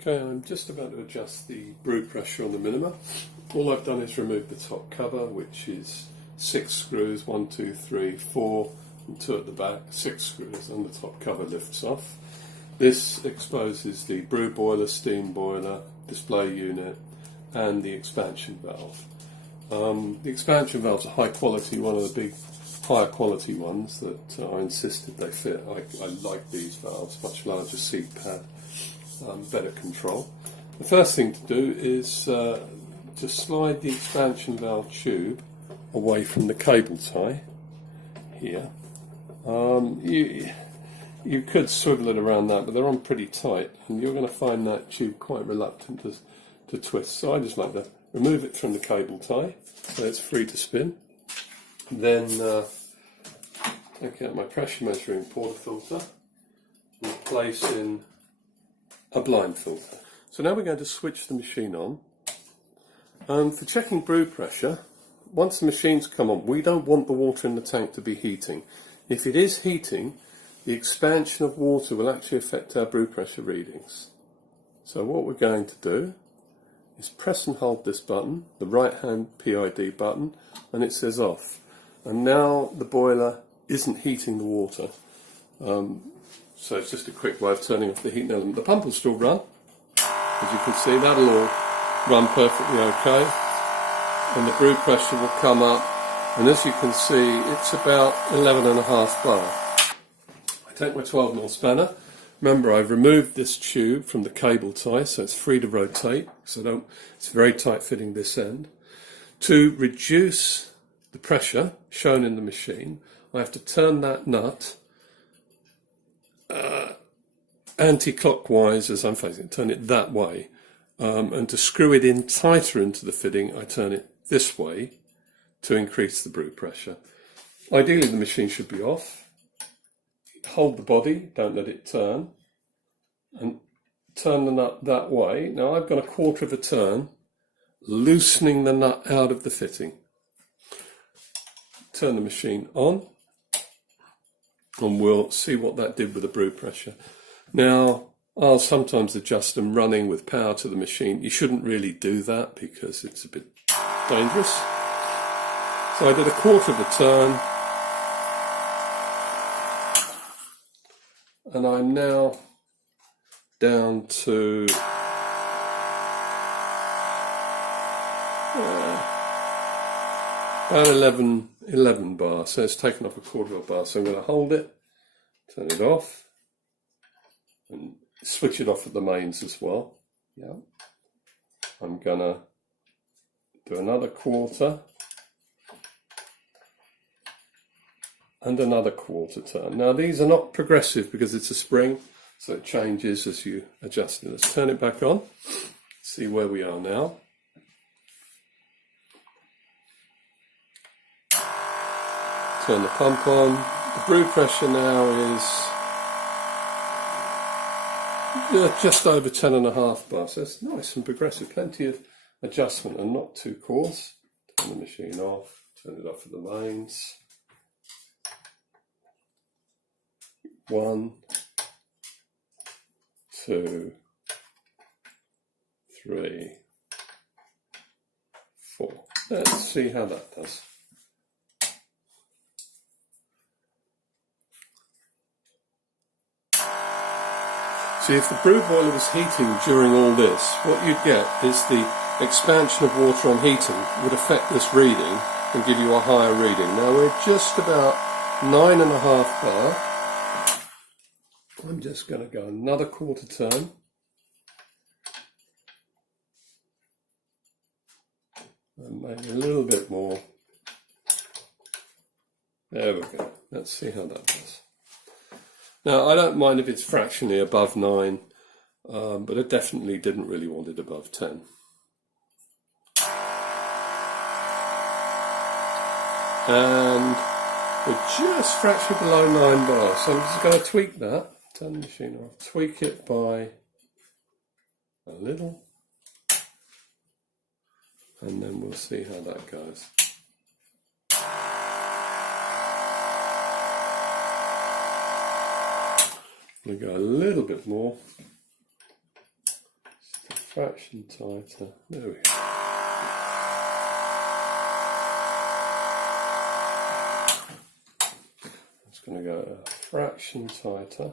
Okay, I'm just about to adjust the brew pressure on the Minima. All I've done is remove the top cover, which is 6 screws, 1, 2, 3, 4, and 2 at the back, 6 screws, and the top cover lifts off. This exposes the brew boiler, steam boiler, display unit, and the expansion valve. The expansion valve's a high quality, one of the big higher quality ones that I insisted they fit. I like these valves, much larger seat pad. Better control. The first thing to do is to slide the expansion valve tube away from the cable tie here. You could swivel it around that, but they're on pretty tight, and you're going to find that tube quite reluctant to twist. So I just like to remove it from the cable tie so it's free to spin. Then take out my pressure measuring portafilter and place in a blind filter. So now we're going to switch the machine on. And for checking brew pressure, once the machine's come on, we don't want the water in the tank to be heating. If it is heating, the expansion of water will actually affect our brew pressure readings. So what we're going to do is press and hold this button, the right hand PID button, and it says off. And now the boiler isn't heating the water. So it's just a quick way of turning off the heating element. The pump will still run. As you can see, that'll all run perfectly okay. And the brew pressure will come up. And as you can see, it's about 11.5 bar. I take my 12mm spanner. Remember, I've removed this tube from the cable tie, so it's free to rotate. So it's very tight fitting this end. To reduce the pressure shown in the machine, I have to turn that nut anti-clockwise as I'm facing it, turn it that way, and to screw it in tighter into the fitting I turn it this way to increase the brew pressure. Ideally the machine should be off. Hold the body, don't let it turn, and turn the nut that way. Now I've got a quarter of a turn loosening the nut out of the fitting. Turn the machine on and we'll see what that did with the brew pressure. Now, I'll sometimes adjust them running with power to the machine. You shouldn't really do that because it's a bit dangerous. So I did a quarter of a turn, and I'm now down to about 11 bar. So it's taken off a quarter of a bar. So I'm going to hold it, turn it off, and switch it off at the mains as well. Yeah. I'm going to do another quarter and another quarter turn. Now these are not progressive because it's a spring, so it changes as you adjust it. Let's turn it back on, see where we are now. Turn the pump on. The brew pressure now is just over 10.5 bar. So it's nice and progressive. Plenty of adjustment and not too coarse. Turn the machine off. Turn it off at the mains. 1, 2, 3, 4. Let's see how that does. See, if the brew boiler was heating during all this, what you'd get is the expansion of water on heating would affect this reading and give you a higher reading. Now we're just about 9.5 bar. I'm just going to go another quarter turn. And maybe a little bit more. There we go. Let's see how that does. Now, I don't mind if it's fractionally above 9, but I definitely didn't really want it above 10. And we're just fractionally below 9 bars, so I'm just going to tweak that. Turn the machine off. Tweak it by a little, and then we'll see how that goes. We go a little bit more. fraction tighter. There we go. It's going to go a fraction tighter.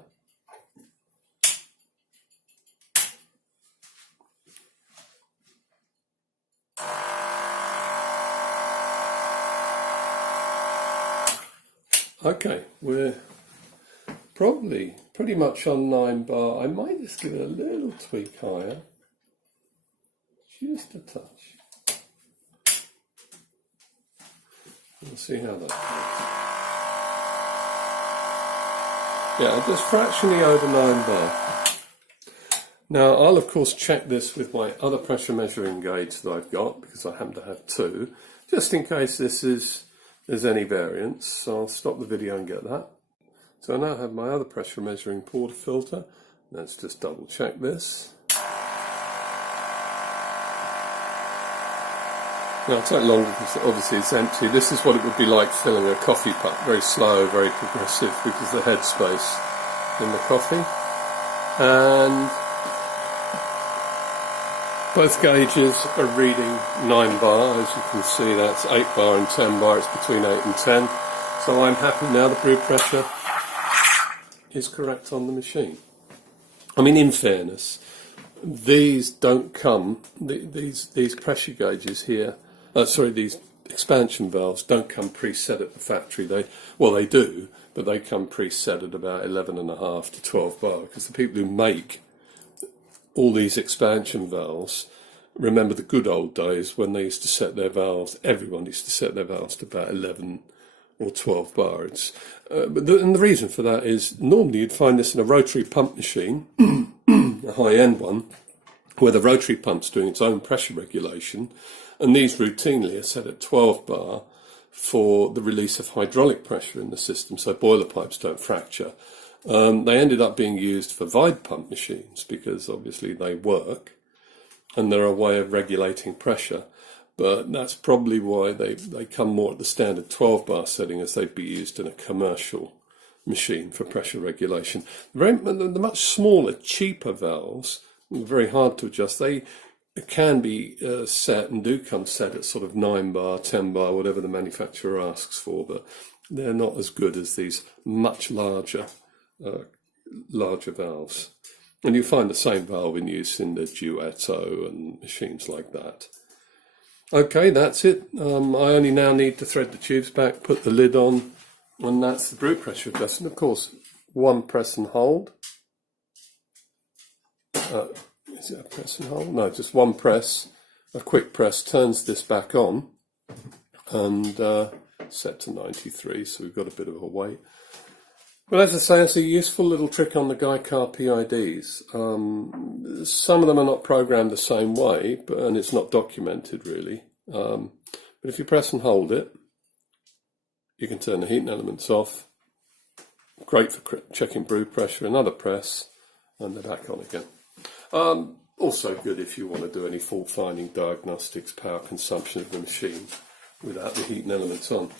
Okay, we're probably pretty much on 9 bar. I might just give it a little tweak higher, just a touch. We'll see how that goes. Yeah, just fractionally over 9 bar. Now, I'll of course check this with my other pressure measuring gauge that I've got, because I happen to have 2, just in case there's any variance. So I'll stop the video and get that. So I now have my other pressure measuring portafilter. Let's just double check this. Now it'll take longer because obviously it's empty. This is what it would be like filling a coffee pot. Very slow, very progressive, because the head space in the coffee. And both gauges are reading 9 bar. As you can see, that's 8 bar and 10 bar. It's between 8 and 10. So I'm happy now the brew pressure is correct on the machine. I mean, in fairness, these don't come, these pressure gauges here, these expansion valves don't come preset at the factory. They do, but they come preset at about 11.5 to 12 bar, because the people who make all these expansion valves remember the good old days when they used to set their valves. Everyone used to set their valves to about 11 or 12 bar. And the reason for that is normally you'd find this in a rotary pump machine, a high-end one, where the rotary pump's doing its own pressure regulation, and these routinely are set at 12 bar for the release of hydraulic pressure in the system, so boiler pipes don't fracture. They ended up being used for Vide pump machines because obviously they work and they're a way of regulating pressure, but that's probably why they come more at the standard 12 bar setting, as they'd be used in a commercial machine for pressure regulation. The much smaller, cheaper valves, very hard to adjust, they can be set and do come set at sort of 9 bar, 10 bar, whatever the manufacturer asks for, but they're not as good as these much larger valves. And you find the same valve in use in the Duetto and machines like that. Okay, that's it. I only now need to thread the tubes back, put the lid on, and that's the brew pressure adjustment. Of course, one press and hold. Is it a press and hold? No, just one press. A quick press turns this back on, and set to 93, so we've got a bit of a wait. Well, as I say, it's a useful little trick on the Gaicar PIDs. Some of them are not programmed the same way, and it's not documented really. But if you press and hold it, you can turn the heating elements off. Great for checking brew pressure. Another press, and they're back on again. Also good if you want to do any fault finding diagnostics, power consumption of the machine without the heating elements on.